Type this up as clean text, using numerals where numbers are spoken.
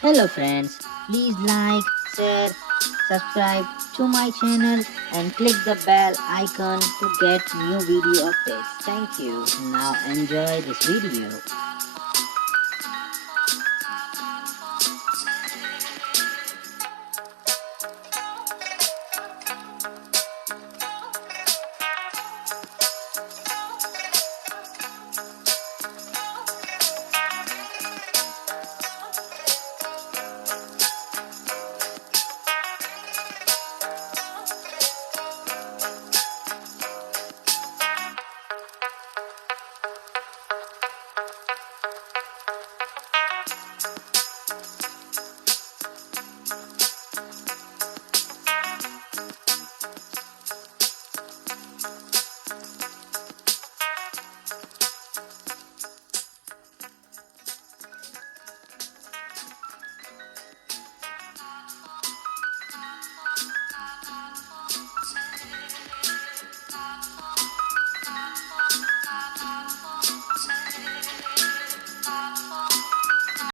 Hello friends, please like, share, subscribe to my channel and click the bell icon to get new video updates. Thank you. Now enjoy this video.